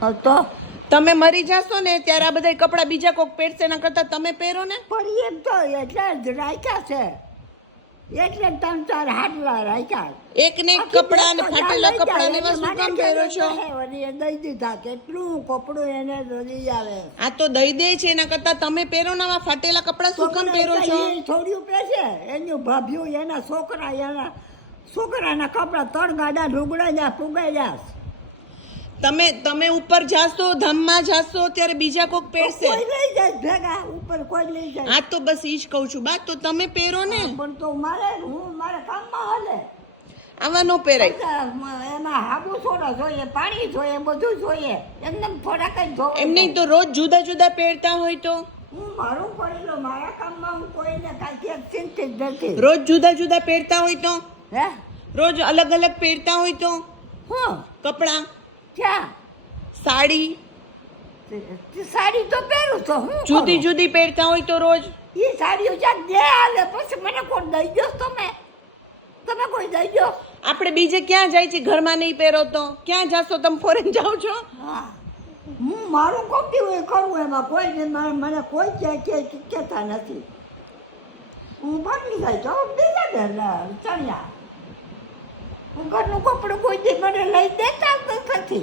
તો? તમે મરી જશો ને ત્યારે આ બધા કપડાં બીજા કોઈક પહેરશે એના કરતાં તમે પહેરો ને? પણ એમ તો એટલે જ રાખ્યા છે. એટલે ત્રણ ચાર હાડલા રાખ્યા. એક ને કપડાં અને ફાટેલા કપડાં ને શું કામ પહેરો છો? એ દઈ દીધા કેટલું કપડું એને દઈ આવે. આ તો દઈ દે છે એના કરતાં તમે પહેરો ને આવા ફાટેલા કપડાં શું કામ પહેરો છો? છોડ્યું પહેરશે. એનું ભાભ્યું એના છોકરા એના છોકરાના કપડા ત્રણ ગાડા ઢુગડા જા ફુગાઈ જા તમે તમે ઉપર જાશો ધામમાં જાશો ત્યારે બીજા કોક પહેરશે. કોઈ લઈ જાય ભેગા ઉપર કોઈ લઈ જાય. આ તો બસ ઈ જ કહું છું. બા તો તમે પહેરો ને. પણ તો મારે હું મારે કામમાં હલે. આવા નો પહેરાય. એમાં હાબુ સોડા જોઈએ પાણી જોઈએ બધું જોઈએ. એમને થોડા કઈ જોઈએ એમ નહીં તો રોજ જુદા જુદા પહેરતા હોય તો? હું મારું પડેલો મારા કામમાં હું કોઈને કાંઈ એક ચિંતિત નથી. રોજ જુદા જુદા પહેરતા હોય તો? હે? રોજ અલગ અલગ પહેરતા હોય તો? હું? કપડાં? ક્યાં? સાડી? સાડી તો પહેરું તો હું જુદી જુદી પહેરતા હોય તો રોજ? એ સાડીઓ જ્યાં જે આવે? પછી મને કોઈ દઈ દો તમે. તમે કોઈ દઈ દો આપણે બીજે ક્યાં જાય છે ઘરમાં નહીં પહેરો તો? ક્યાં જાશો તમે ફોરેન જાઓ છો? હા. હું મારું કોમતી હોય કરું એમાં. કોઈ મને મને કોઈ કે કે કહેતા નથી. હું ભાગી જાય તો બીજા દે ચણ્યા. હું ઘરનું કપડું કોઈ મને લઈ દેતા નથી.